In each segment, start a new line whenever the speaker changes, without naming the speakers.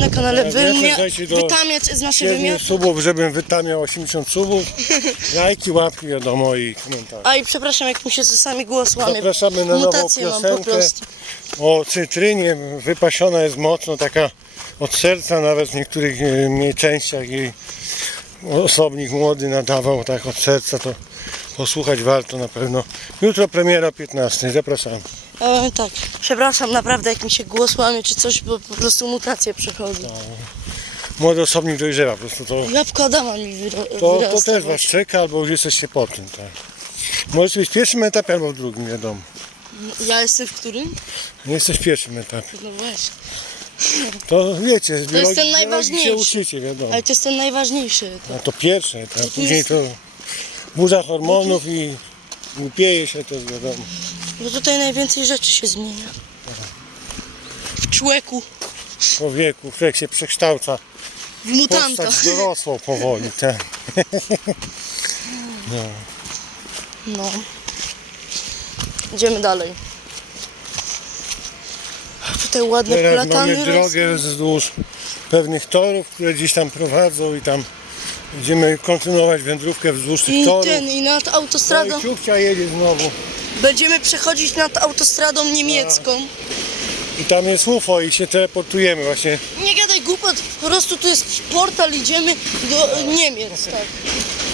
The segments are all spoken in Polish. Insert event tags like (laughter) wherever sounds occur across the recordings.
na kanale Wymia... Wytamiec z naszej Wymiar.
subów, żebym wytamiał 80 subów. Lajki, łapki, do i
komentarzy. A i przepraszam, jak mi się czasami głos łamie. Zapraszamy na nową piosenkę
o cytrynie. Wypasiona jest mocno, taka od serca nawet w niektórych mniej częściach jej osobnik młody nadawał tak od serca to posłuchać warto na pewno. Jutro premiera 15. Zapraszam.
E, tak, przepraszam, naprawdę jak mi się głos łamie czy coś, po prostu mutacje
przychodzą. No. Młody osobnik dojrzewa po prostu to.
Jabłko Adama mi to, to też was
czeka, albo już jesteście po tym, tak. Możesz być w pierwszym etapie albo drugim,
wiadomo. No, ja jestem w
którym? Nie jesteś w pierwszym etapie. No właśnie. To wiecie, to jest biologi, ten uczycie,
Ale to jest ten najważniejszy
etap. A to pierwszy etap, to później to... Jest... to burza hormonów i głupieje się, to jest wiadomo.
Bo tutaj najwięcej rzeczy się zmienia. Aha.
W człowieku. W człowieku, człowiek się przekształca. W mutanta. dorosło powoli, ten. Hmm.
No. no. Idziemy dalej. Tutaj ładne Teraz platany mamy
drogę rosną. wzdłuż pewnych torów, które gdzieś tam prowadzą i tam... Będziemy kontynuować wędrówkę wzdłuż tych I
ten, i nad autostradą. No i jedzie znowu. Będziemy przechodzić nad autostradą
niemiecką. No. I tam jest UFO i się teleportujemy
właśnie. Nie gadaj głupot, po prostu tu jest portal, idziemy do no. Niemiec, tak.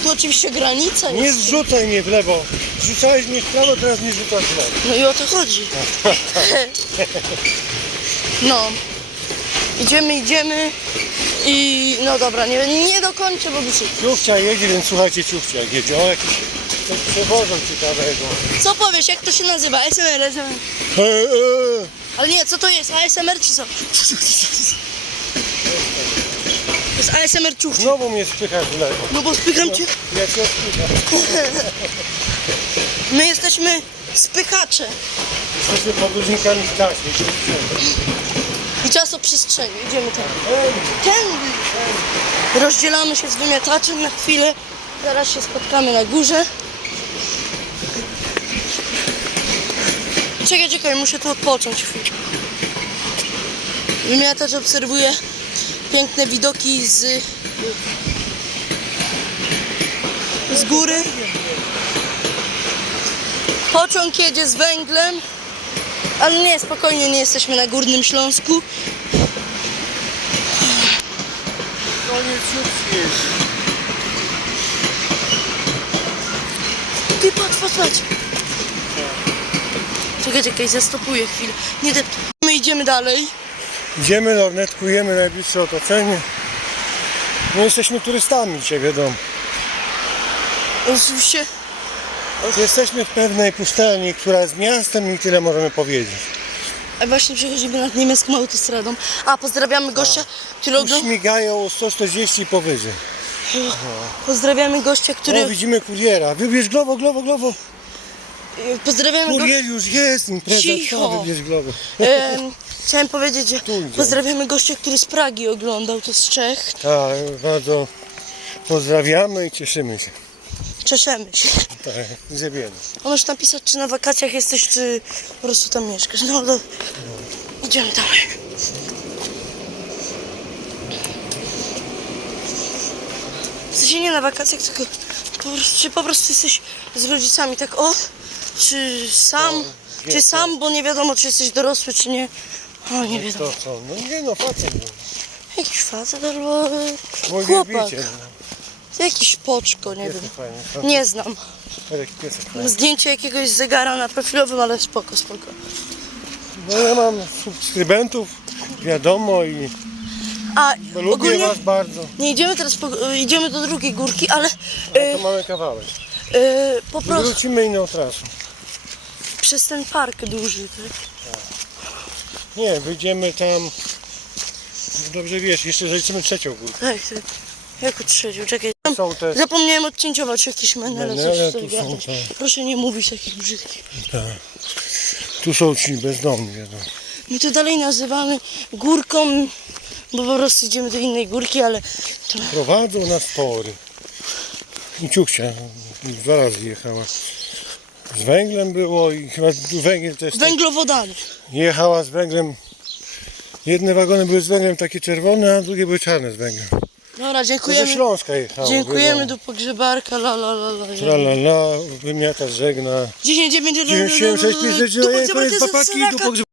Tu oczywiście granica nie
jest. Nie zrzucaj mnie w lewo. Rzucałeś mnie w prawo, teraz nie
rzucasz w lewo. No i o to chodzi. (laughs) no. Idziemy, idziemy i no dobra, nie, nie
dokończę, bo by się... Ciuchcia jedzie, więc słuchajcie, ciuchcia jedzie. O, jakiś przewożą ciekawego.
Bo... Co powiesz, jak to się nazywa? ASMR, ASMR. Eee. Ale nie, co to jest? ASMR czy co? To eee. jest
ASMR ciuchcia. Znowu mnie spychasz w lewo. No
bo spycham cię. No,
ja cię spycham.
(laughs) My jesteśmy
spychacze. Jesteśmy podłużnikami w czasie.
I czas o przestrzeni. Idziemy tam. Tędy. Ten... Rozdzielamy się z wymiataczem na chwilę. Zaraz się spotkamy na górze. Ciekawe, czekaj, muszę tu odpocząć chwilę. Wymiatacz obserwuje piękne widoki z... z góry. Pociąg jedzie z węglem. Ale nie, spokojnie, nie jesteśmy na Górnym Śląsku. Koniec już jest. Ty patrz, patrz, patrz. Czekaj, czekaj, zastopuję chwilę. Nie depnę. My idziemy dalej.
Idziemy, lornetkujemy najbliższe otoczenie. My jesteśmy turystami, cię wiadomo.
Oczywiście. No,
Jesteśmy w pewnej pustelni, która jest miastem i tyle możemy powiedzieć.
A właśnie przechodzimy nad niemiecką autostradą. A pozdrawiamy gościa,
A, który ogląda. Śmigają 140 powyżej.
Aha. Pozdrawiamy gościa,
który. O, no, widzimy kuriera. Wybierz globo, globo, globo. Pozdrawiamy Kurier go... już jest, impreza. Cicho. A,
wybierz globo. E, chciałem powiedzieć, że pozdrawiamy gościa, który z Pragi oglądał, to
z Czech. Tak, to... bardzo pozdrawiamy i cieszymy się czeszemy się. Tak,
zjebiemy. A możesz napisać, czy na wakacjach jesteś, czy po prostu tam mieszkasz. No, do... idziemy dalej. W sensie nie na wakacjach, tylko po prostu, po prostu jesteś z rodzicami, tak o, czy sam, no, czy sam, to. bo nie wiadomo, czy jesteś dorosły, czy nie. O, nie
no, wiadomo. To, to. No nie no, facet.
No. Jakiś facet albo chłopak. Bicie, Jakiś poczko, nie Jestem wiem. Fajnie, nie znam. Zdjęcie jakiegoś zegara na profilowym, ale spoko, spoko.
No ja mam subskrybentów, wiadomo i. lubię
was bardzo. Nie, nie idziemy teraz po, idziemy do drugiej górki,
ale. ale y, mamy kawałek. Y, y, po prostu. Wrócimy prób... inną trasą.
Przez ten park duży, tak?
tak. Nie, wyjdziemy tam. No dobrze wiesz, jeszcze zajdziemy
trzecią górkę. Tak, tak. Jak odszedł? Czekaj. Tam są te... Zapomniałem odcięciować jakieś menele. są tak. Proszę nie mówić takich brzydkich.
Tak. Tu są ci
bezdomni. My to dalej nazywamy górką, bo po prostu idziemy do innej
górki, ale... To... Prowadzą nas pory. I Ciuchcia dwa razy jechała. Z węglem było i chyba węgiel
też... Węglowodany.
Tak jechała z węglem. Jedne wagony były z węglem takie czerwone, a drugie były czarne z węglem. Dobra, dziękujemy. Ze Śląska
jechał, Dziękujemy wyjdą. do pogrzebarka.
La la la la. Tra, la, la
wymiata żegna.
10, 9, 9,
9, 9, 9, 9, 9, 9, 9, 9, 9, 9, 9, 9, 9, 9, 9, 9, 9, 9, 9, 9, 9, 9, 9, 9, 9, 9, 9, 9, 9, 9, 9, 9, 9, 9, 9, 9, 9, 9, 9, 9, 9,